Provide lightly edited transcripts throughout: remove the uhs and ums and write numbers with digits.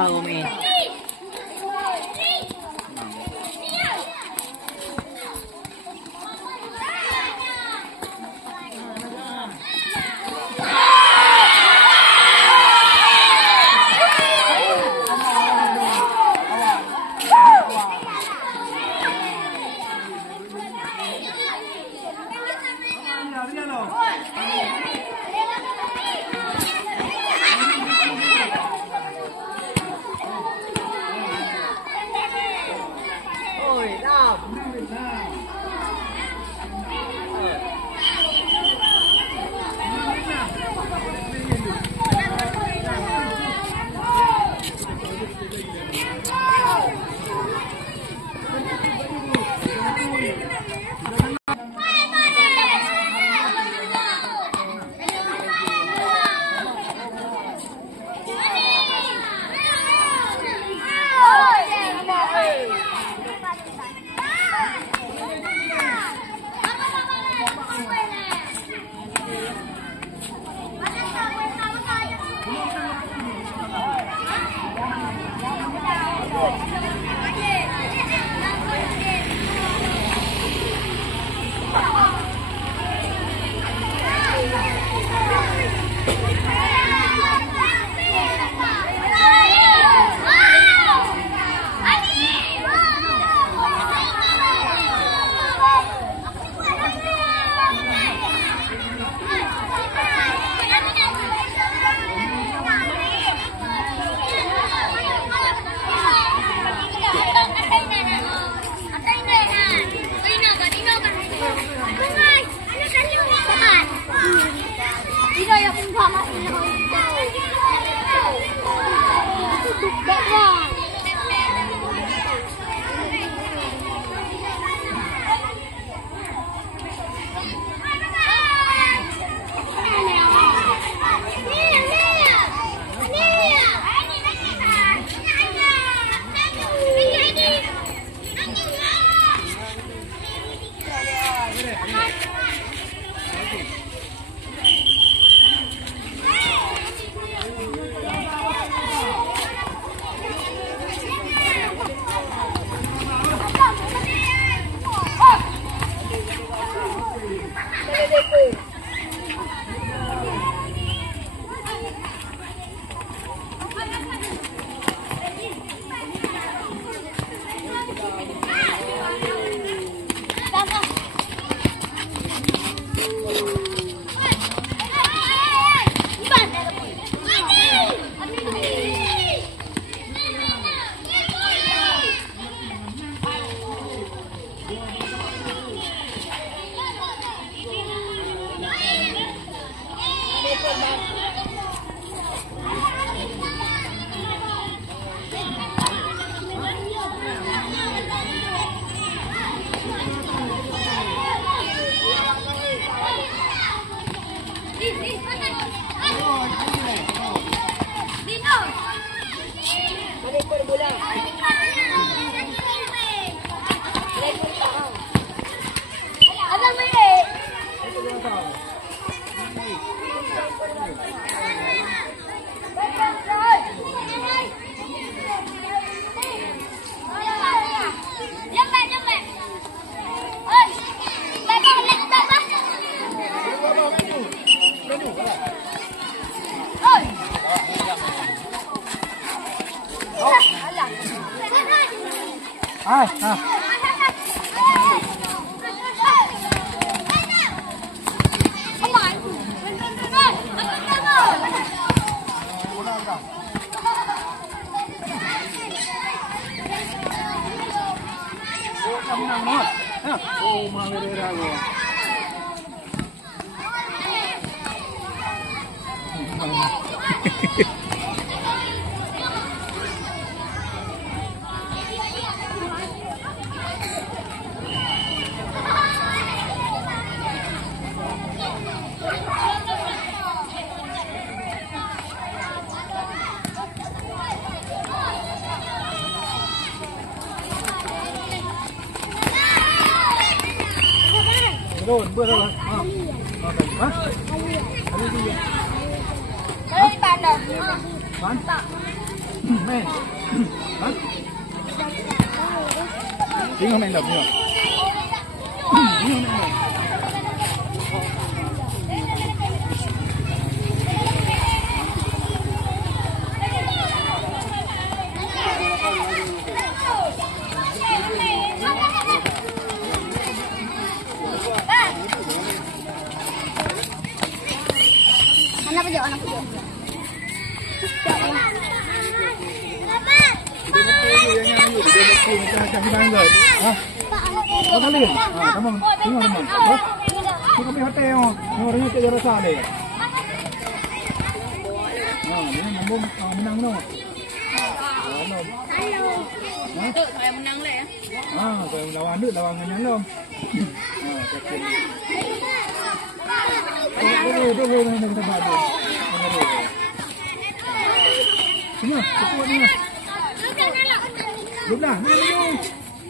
jarum eh. Rồi, bữa rồi. Hả? Đi đi. Đây bạn rồi. Bán. Main. Hah? Ini main dah punya. Ini main. Anak pejok. Macam bangga. Hah? Kau kali? Ah, kamu tengok teman. Kau pergi hotel. Orangnya tak ada rasa deh. Ini ngomong menang no. Halo. Tuh, saya menang lah ya. Saya lawan dulu, lawan menang no. Tunggu tempat tu. Semua, cepat ni. Jumlah, ni.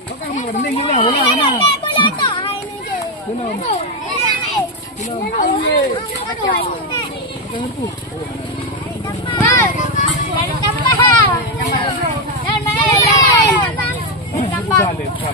Kau kan mending jumlah, bola mana? Bola tak hari ni je. Bola. Bukan itu. Dari tambah.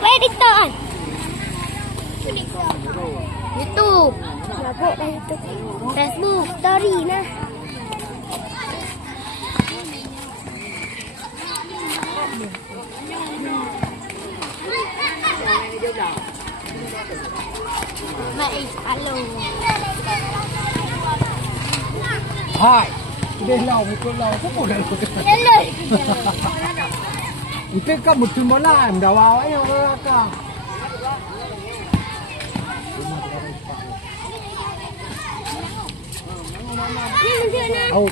Editor YouTube, Facebook, Story nah. Baik, halo. Hai. Dia lau, ikut lau. Apa dah lu? Hello. Itu kan betul malam dah awak yang belakang. Ni macam mana? Oh.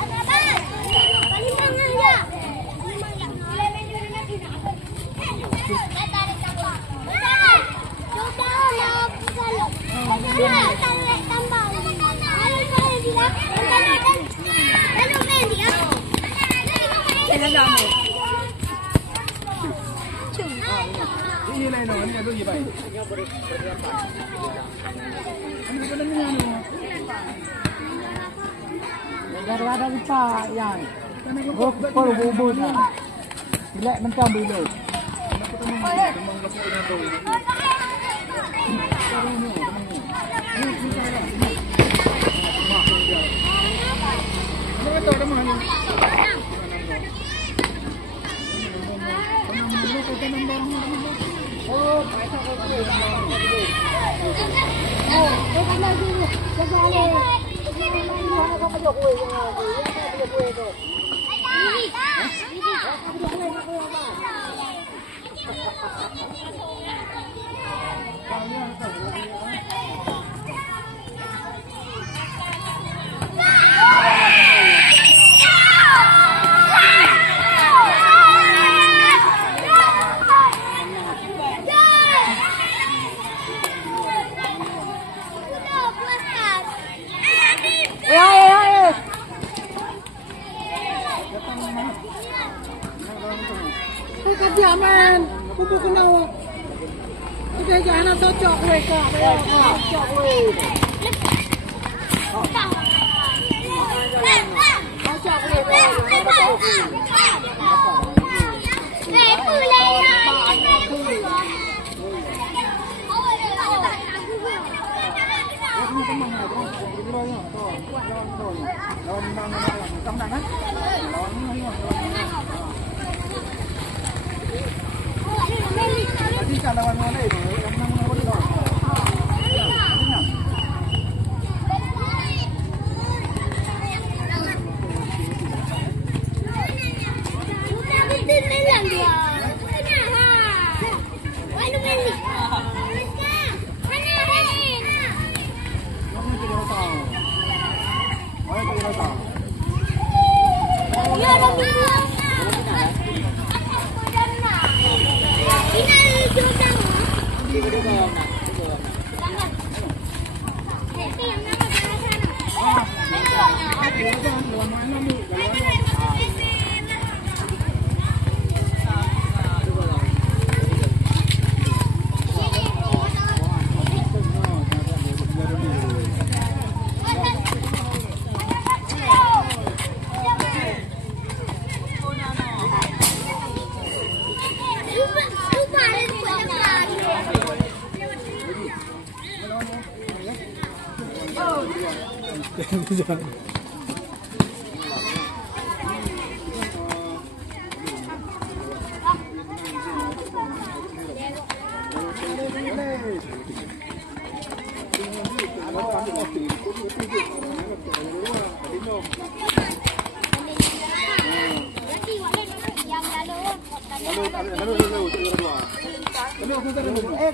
Ini lain orang ni ada di baik. Ini benar ni anu. Ada lupa yang. Oh, perlu bubur dah. Bila mentang dulu. Kadiaman, kubu kenal. Udah jangan cocok weh kak, cocok weh. Cocok weh. Lawan mana itu? Yang menang lawan itu.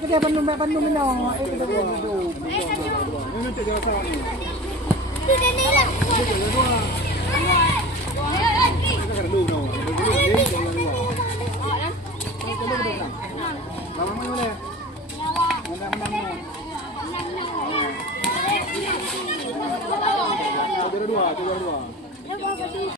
Kita Bandung Minang. Kita Ini cek jalan salah ni. Sudah ni lah.